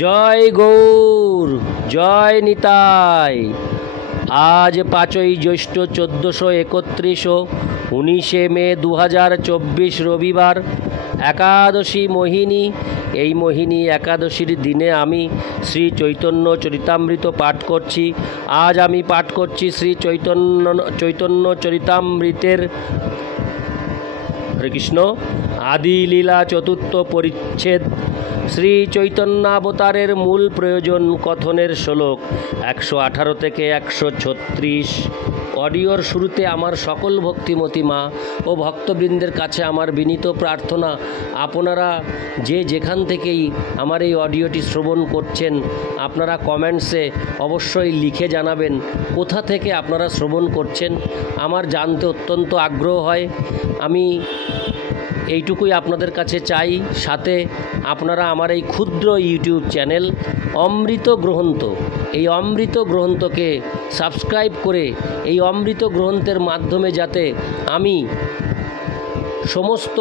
জয় গৌর, জয় নিতাই। আজ 5ই জ্যৈষ্ঠ 1431 19শে মে 2024 রবিবার, একাদশী মোহিনী। এই মোহিনী একাদশীর দিনে আমি শ্রী চৈতন্য চরিতামৃত পাঠ করছি। আজ আমি পাঠ করছি শ্রী চৈতন্য চরিতামৃতের হরে কৃষ্ণ আদি লীলা চতুর্থ পরিচ্ছেদ। শ্রী চৈতন্যাবতারের মূল প্রয়োজন কথনের শ্লোক 118 থেকে 136। অডিওর শুরুতে আমার সকল ভক্তিমতী মা ও ভক্তবৃন্দের কাছে আমার বিনীত প্রার্থনা, আপনারা যে যেখান থেকেই আমার এই অডিওটি শ্রবণ করছেন, আপনারা কমেন্টসে অবশ্যই লিখে জানাবেন কোথা থেকে আপনারা শ্রবণ করছেন। আমার জানতে অত্যন্ত আগ্রহ হয়। আমি এইটুকুই আপনাদের কাছে চাই। সাথে আপনারা আমার এই ক্ষুদ্র ইউটিউব চ্যানেল অমৃত গ্রন্থ, এই অমৃত গ্রন্থকে সাবস্ক্রাইব করে এই অমৃত গ্রন্থের মাধ্যমে যাতে আমি সমস্ত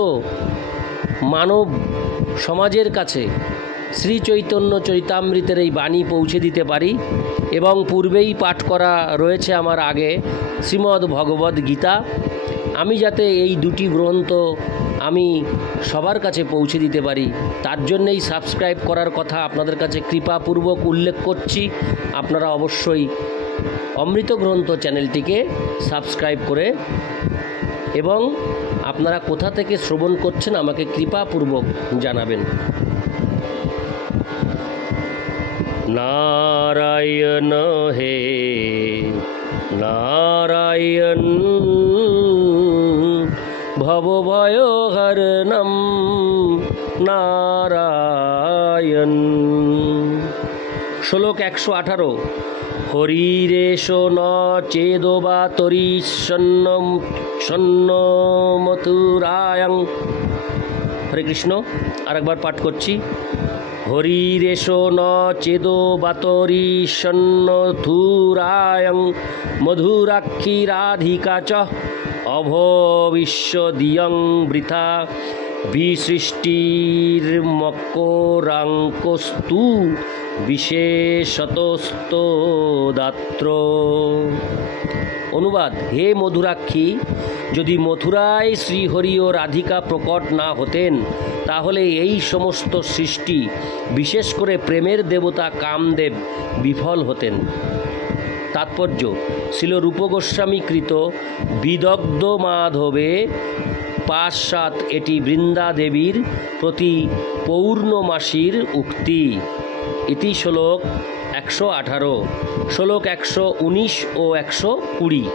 মানব সমাজের কাছে শ্রী চৈতন্য চরিতামৃতের এই বাণী পৌঁছে দিতে পারি। এবং পূর্বেই পাঠ করা রয়েছে আমার আগে শ্রীমদ্ ভগবদ্ গীতা। আমি যাতে এই দুটি গ্রন্থ আমি সবার কাছে পৌঁছে দিতে পারি, তার জন্যেই সাবস্ক্রাইব করার কথা আপনাদের কাছে কৃপাপূর্বক উল্লেখ করছি। আপনারা অবশ্যই অমৃত গ্রন্থ চ্যানেলটিকে সাবস্ক্রাইব করে এবং আপনারা কোথা থেকে শ্রবণ করছেন আমাকে কৃপাপূর্বক জানাবেন। নারায়ণ হে নারায়ণ, ভবভয়হরণম নারায়ণ। শ্লোক 118। হরিরেশ ন চেদোবা তরিষণ্ণ মথুরায়ং। হরে কৃষ্ণ। আরেকবার পাঠ করছি। হরিরেশ ন চেদো বাতরিষণ্ণ মথুরায়ং মধুরাক্ষী রাধিকা চ অভবিষ্যদিয়ং বৃথা বিসৃষ্টির্মকরাঙ্কস্তু বিশেষতস্তদাত্র। অনুবাদ: হে মধুরাক্ষী, যদি মথুরায় শ্রীহরি ও রাধিকা প্রকট না হতেন তাহলে এই সমস্ত সৃষ্টি, বিশেষ করে প্রেমের দেবতা কামদেব বিফল হতেন। তাৎপর্য: ছিল রূপগোস্বামী কৃত বিদগ্ধ মাধবে পাশ্চাৎ। এটি বৃন্দা দেবীর প্রতি পৌর্ণমাসীর উক্তি। ইতি শ্লোক 118। শ্লোক 119 ও 120।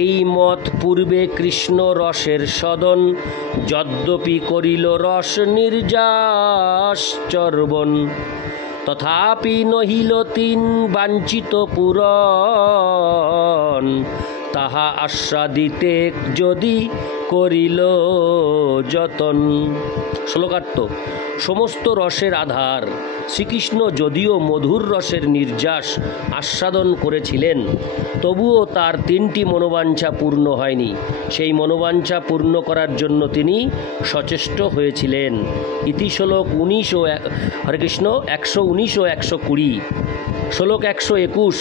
এই মত পূর্বে কৃষ্ণ রসের সদন, যদ্যপি করিল রস নির্যাস চর্বণ, তথাপি নহিল তিন বাঞ্ছিত পূরণ, তাহা আস্বাদিতে যদি করিল যতন। শ্লোকার্থ: সমস্ত রসের আধার শ্রীকৃষ্ণ যদিও মধুর রসের নির্যাস আস্বাদন করেছিলেন, তবুও তার 3টি মনোবাঞ্ছা পূর্ণ হয়নি। সেই মনোবাঞ্ছা পূর্ণ করার জন্য তিনি সচেষ্ট হয়েছিলেন। ইতি শ্লোক 19 ও হরে কৃষ্ণ 119 ও 120। শ্লোক 121।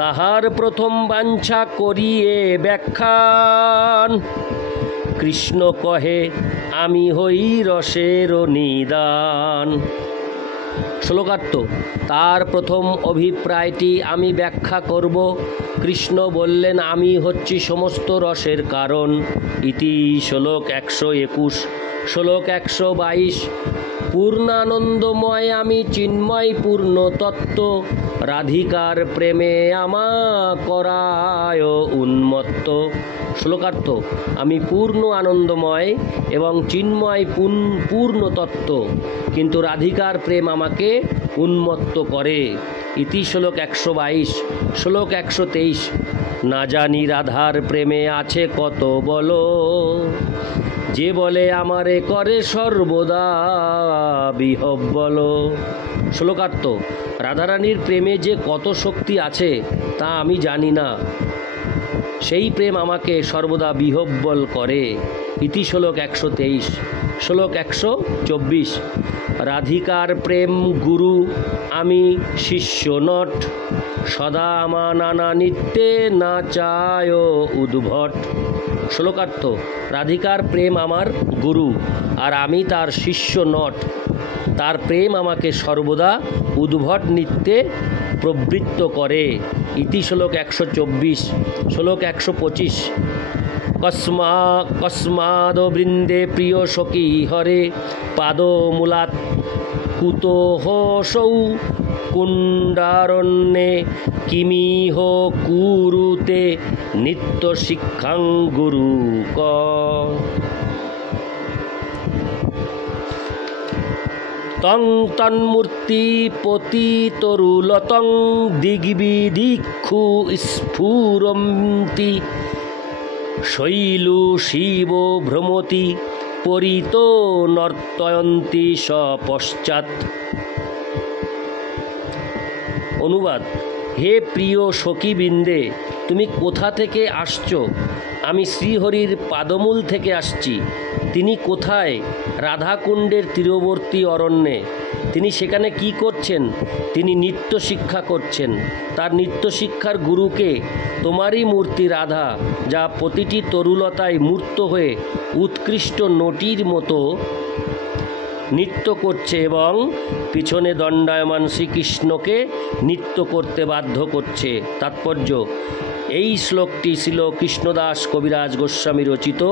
তাহার প্রথম বাঞ্ছা করিয়ে ব্যাখ্যান, কৃষ্ণ কহে আমি হই রসের নিদান। শ্লোকার্থ: তার প্রথম অভিপ্রায়টি আমি ব্যাখ্যা করব। কৃষ্ণ বললেন আমি হচ্ছি সমস্ত রসের কারণ। ইতি শ্লোক 121। শ্লোক 122। পূর্ণানন্দময় আমি চিন্ময় পূর্ণ তত্ত্ব, রাধিকার প্রেমে আমা করায় উন্মত্ত। শ্লোকার্থ: আমি পূর্ণ আনন্দময় এবং চিন্ময় পূর্ণ তত্ত্ব, কিন্তু রাধিকার প্রেম আমাকে উন্মত্ত করে। ইতি শ্লোক 122। শ্লোক 123। না জানি রাধার প্রেমে আছে কত বলো, যে বলে আমারে করে সর্বদা বিহব্বল। শ্লোকার্থ: রাধারানীর প্রেমে যে কত শক্তি আছে তা আমি জানি না, সেই প্রেম আমাকে সর্বদা বিহ্বল করে। ইতি শ্লোক 123। শ্লোক 124। রাধিকার প্রেম গুরু আমি শিষ্য নট, সদা আমা নানা নিত্যে না চায় উদ্ভট। শ্লোকার্থ: রাধিকার প্রেম আমার গুরু আর আমি তার শিষ্য নট। তার প্রেম আমাকে সর্বদা উদ্ভট নিত্যে প্রবৃত্ত করে। ইতি শ্লোক 124। শ্লোক 125। কস্মাদ বৃন্দে প্রিয় সখী হরে, পাদমূলাৎ কুতোহসৌ কুণ্ডারণ্যে কিমিহ কুরুতে নিত্য শিক্ষাং গুরু ক। তং তন্মূর্তি পতিতরুলতং দিগ্বিদিক্ষু স্ফুরন্তি, শৈলু শিব ভ্রমতি পরিতো নর্তয়ন্তি সপশ্চাৎ। অনুবাদ: হে প্রিয় সখীবৃন্দে, তুমি কোথা থেকে আসছো? আমি শ্রীহরির পাদমূল থেকে আসছি। তিনি কোথায়? রাধাকুণ্ডের তীরবর্তী অরণ্যে। তিনি সেখানে কি করছেন? তিনি নিত্য শিক্ষা করছেন। তার নিত্য শিক্ষার গুরুকে তোমারই মূর্তি রাধা, যা প্রতিটি তরুলতায় মূর্ত হয়ে উৎকৃষ্ট নটির মতো নৃত্য করছে এবং পিছনে দণ্ডায়মান শ্রীকৃষ্ণকে নৃত্য করতে বাধ্য করছে। তাৎপর্য: এই শ্লোকটি ছিল কৃষ্ণদাস কবিরাজ গোস্বামী রচিত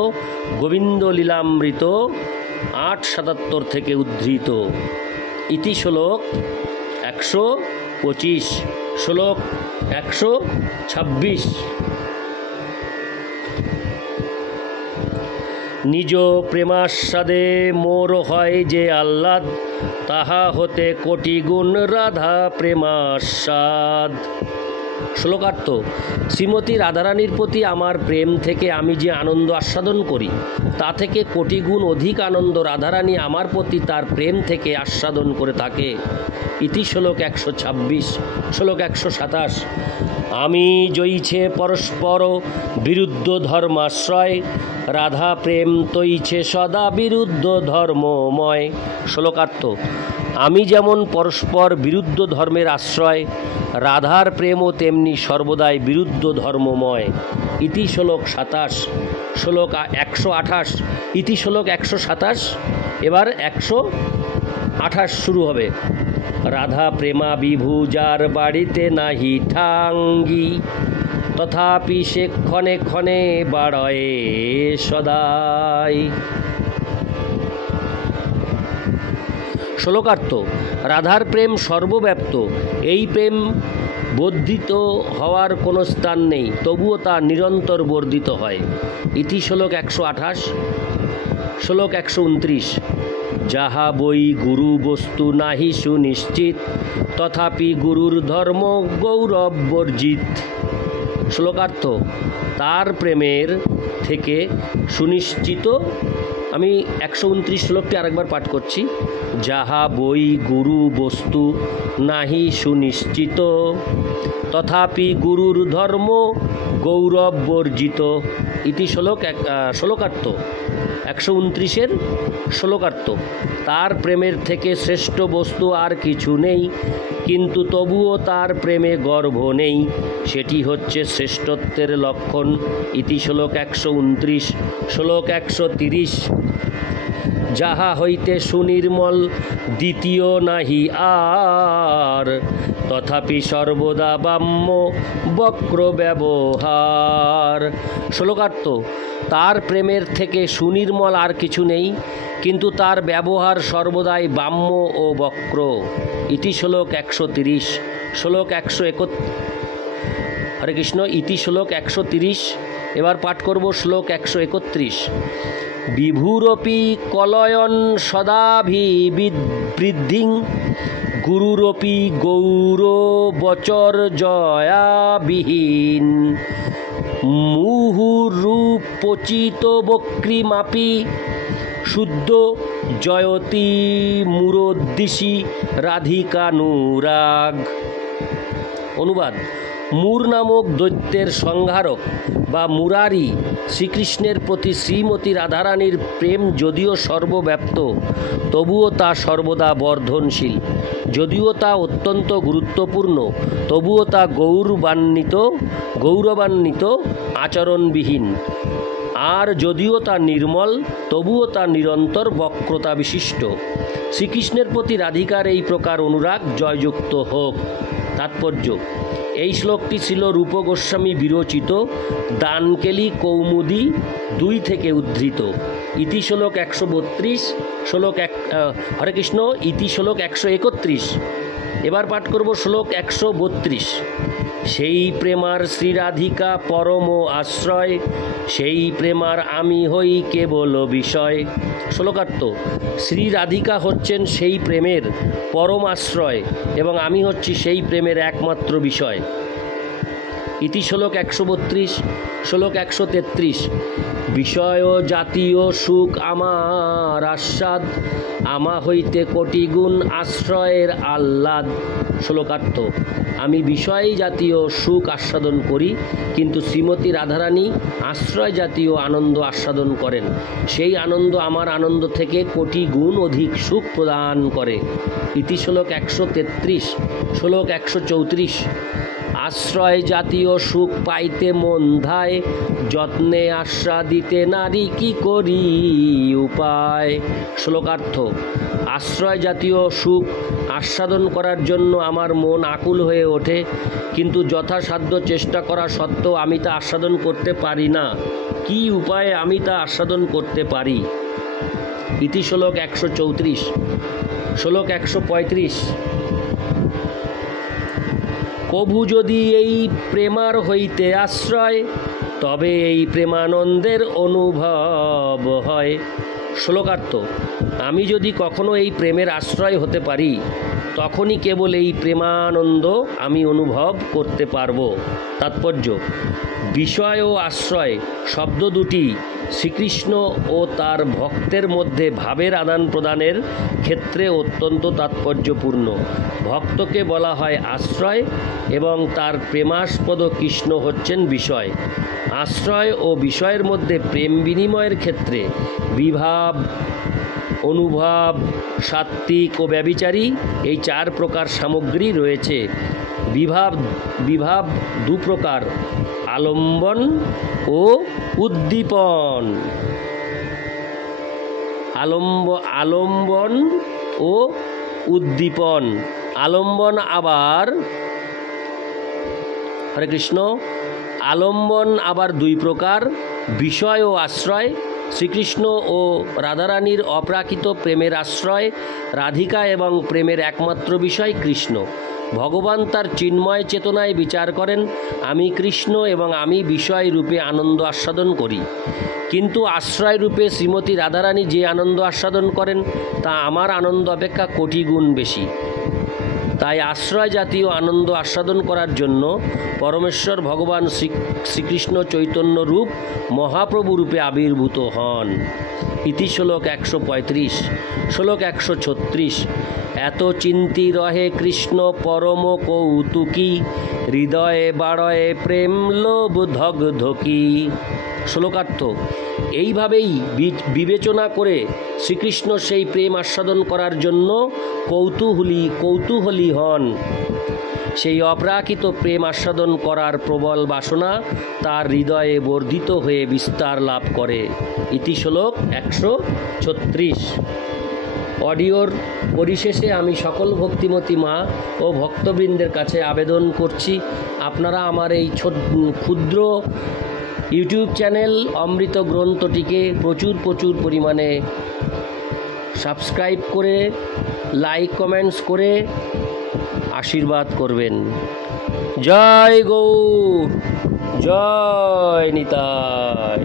গোবিন্দ লীলামৃত 877 থেকে উদ্ধৃত। ইতি শ্লোক 125। শ্লোক 126। নিজ প্রেমাস্বাদে মোর হয় যে আহ্লাদ, তাহা হতে কোটি গুণ রাধা প্রেমাস্বাদ। শ্লোকার্থ: শ্রীমতী রাধারানীর প্রতি আমার প্রেম থেকে আমি যে আনন্দ আস্বাদন করি, তা থেকে কোটি গুণ অধিক আনন্দ রাধারানী আমার প্রতি তার প্রেম থেকে আস্বাদন করে থাকে। ইতি শ্লোক 126। শ্লোক 127। আমি জয়ীছে পরস্পর বিরুদ্ধ ধর্মাশ্রয়, রাধা প্রেম তৈছে সদা বিরুদ্ধ ধর্মময়। শ্লোকার্থ: আমি যেমন পরস্পর বিরুদ্ধ ধর্মের আশ্রয়, রাধার প্রেমও তেমনি সর্বদাই বিরুদ্ধ ধর্মময়। ইতি শ্লোক 27। শ্লোক 128। ইতি শ্লোক 127। এবার 128 শুরু হবে। রাধা প্রেমা বিভু যার বাড়িতে নাহি ঠাঙ্গি, তথাপি সে ক্ষণে ক্ষণে বাড়য়ে সদাই। শ্লোকার্থ: রাধার প্রেম সর্বব্যাপ্ত। এই প্রেম বর্ধিত হওয়ার কোনো স্থান নেই, তবুও তা নিরন্তর বর্ধিত হয়। ইতি শ্লোক 128। শ্লোক 129। যাহা বই গুরু বস্তু নাহি সুনিশ্চিত, তথাপি গুরুর ধর্ম গৌরব বর্জিত। শ্লোকার্থ: তার প্রেমের থেকে সুনিশ্চিত। আমি 129 শ্লোকটি আরেকবার পাঠ করছি। যাহা বই গুরু বস্তু নাহি সুনিশ্চিত, তথাপি গুরুর ধর্ম গৌরব বর্জিত। ইতি শ্লোকার্থ 129-এর শ্লোকার্থ: তার প্রেমের থেকে শ্রেষ্ঠ বস্তু আর কিছু নেই, কিন্তু তবুও তার প্রেমে গর্ব নেই, সেটি হচ্ছে শ্রেষ্ঠত্বের লক্ষণ। ইতি শ্লোক 129। শ্লোক 130। যাহা হইতে সুনির্মল দ্বিতীয় নাহি আর, তথাপি সর্বদা বাম্য বক্র ব্যবহার। শ্লোকার্থ: তার প্রেমের থেকে সুনির্মল আর কিছু নেই, কিন্তু তার ব্যবহার সর্বদাই বাম্য ও বক্র। ইতি শ্লোক 130। শ্লোক 131। হরে কৃষ্ণ। ইতি শ্লোক 130। এবার পাঠ করব শ্লোক 131। বিভুরপি কলয়ন সদাভিবৃদ্ধিং, গুরুরপি গৌর বচর জয়াবিহীন, মুহুরূপচিত বক্রিমাপি শুদ্ধ জয়তি মুরোদ্দিশী রাধিকানুরাগ। অনুবাদ: মূর নামক দৈত্যের সংহারক বা মুরারি শ্রীকৃষ্ণের প্রতি শ্রীমতী রাধারানীর প্রেম যদিও সর্বব্যাপ্ত, তবুও তা সর্বদা বর্ধনশীল। যদিও তা অত্যন্ত গুরুত্বপূর্ণ, তবুও তা গৌরবান্বিত আচরণবিহীন। আর যদিও তা নির্মল, তবুও তা নিরন্তর বক্রতা বিশিষ্ট। শ্রীকৃষ্ণের প্রতি রাধিকার এই প্রকার অনুরাগ জয়যুক্ত হোক। তাৎপর্য: এই শ্লোকটি ছিল রূপ গোস্বামী বিরচিত দানকেলি কৌমুদী 2 থেকে উদ্ধৃত। ইতি শ্লোক 132, হরে কৃষ্ণ। ইতি শ্লোক 131। এবার পাঠ করব শ্লোক 132। সেই প্রেমার শ্রীরাধিকা পরম আশ্রয়, সেই প্রেমার আমি হই কেবল বিষয়। শ্লোকার্থ: শ্রী রাধিকা হচ্ছেন সেই প্রেমের পরম আশ্রয় এবং আমি হচ্ছি সেই প্রেমের একমাত্র বিষয়। ইতি শ্লোক 132। শ্লোক 133। বিষয় জাতীয় সুখ আমার আস্বাদ, আমা হইতে কোটি গুণ আশ্রয়ের আহ্লাদ। শ্লোকার্থ: আমি বিষয় জাতীয় সুখ আস্বাদন করি, কিন্তু শ্রীমতী রাধারানী আশ্রয় জাতীয় আনন্দ আস্বাদন করেন। সেই আনন্দ আমার আনন্দ থেকে কোটি গুণ অধিক সুখ প্রদান করে। ইতি শ্লোক 133। শ্লোক 134। আশ্রয় জাতীয় সুখ পাইতে মন ধায়, যত্নে আস্বাদিতে নারী কি করি উপায়। শ্লোকার্থ: আশ্রয় জাতীয় সুখ আস্বাদন করার জন্য আমার মন আকুল হয়ে ওঠে, কিন্তু যথাসাধ্য চেষ্টা করা সত্ত্বেও আমি তা আস্বাদন করতে পারি না। কি উপায়ে আমি তা আস্বাদন করতে পারি? ইতি শ্লোক 134। শ্লোক 135। কভু যদি এই প্রেমার হইতে আশ্রয়, তবে এই প্রেমানন্দের অনুভব হয়। শ্লোকার্থ: আমি যদি কখনো এই প্রেমের আশ্রয় হতে পারি, তখনই কেবল এই প্রেমানন্দ আমি অনুভব করতে পারব। তাৎপর্য: বিষয় ও আশ্রয় শব্দ দুটি শ্রীকৃষ্ণ ও তার ভক্তের মধ্যে ভাবের আদান প্রদানের ক্ষেত্রে অত্যন্ত তাৎপর্যপূর্ণ। ভক্তকে বলা হয় আশ্রয় এবং তার প্রেমাস্পদ কৃষ্ণ হচ্ছেন বিষয়। আশ্রয় ও বিষয়ের মধ্যে প্রেম বিনিময়ের ক্ষেত্রে বিভাব, অনুভব, সাত্ত্বিক ও ব্যভিচারী এই 4 প্রকার সামগ্রী রয়েছে। বিভাব 2 প্রকার: আলম্বন ও উদ্দীপন। আলম্বন ও উদ্দীপন। আলম্বন আবার, হরে কৃষ্ণ, আলম্বন আবার 2 প্রকার: বিষয় ও আশ্রয়। শ্রীকৃষ্ণ ও রাধারানীর অপ্রাকৃত প্রেমের আশ্রয় রাধিকা এবং প্রেমের একমাত্র বিষয় কৃষ্ণ। ভগবান তার চিন্ময় চেতনায় বিচার করেন, আমি কৃষ্ণ এবং আমি বিষয় রূপে আনন্দ আস্বাদন করি। কিন্তু আশ্রয় রূপে শ্রীমতী রাধারানী যে আনন্দ আস্বাদন করেন তা আমার আনন্দ অপেক্ষা কোটি গুণ বেশি। তাই আশ্রয় জাতীয় আনন্দ আস্বাদন করার জন্য পরমেশ্বর ভগবান শ্রীকৃষ্ণ চৈতন্য রূপ মহাপ্রভু রূপে আবির্ভূত হন। ইতি শ্লোক 135। শ্লোক 136। এত চিন্তি রহে কৃষ্ণ পরম কৌতুকী, হৃদয়ে বাড়য়ে প্রেম লোভ ধকধকি। শ্লোকার্থ: এইভাবেই বিবেচনা করে শ্রীকৃষ্ণ সেই প্রেম আস্বাদন করার জন্য কৌতূহলী হন। সেই অপ্রাকৃত প্রেম আস্বাদন করার প্রবল বাসনা তার হৃদয়ে বর্ধিত হয়ে বিস্তার লাভ করে। ইতি শ্লোক 136। অডিওর পরিশেষে আমি সকল ভক্তিমতী মা ও ভক্তবৃন্দের কাছে আবেদন করছি, আপনারা আমার এই ক্ষুদ্র ইউটিউব চ্যানেল অমৃত গ্রন্থটিকে প্রচুর পরিমাণে সাবস্ক্রাইব করে, লাইক কমেন্টস করে আশীর্বাদ করবেন। জয় গৌর, জয় নিতাই।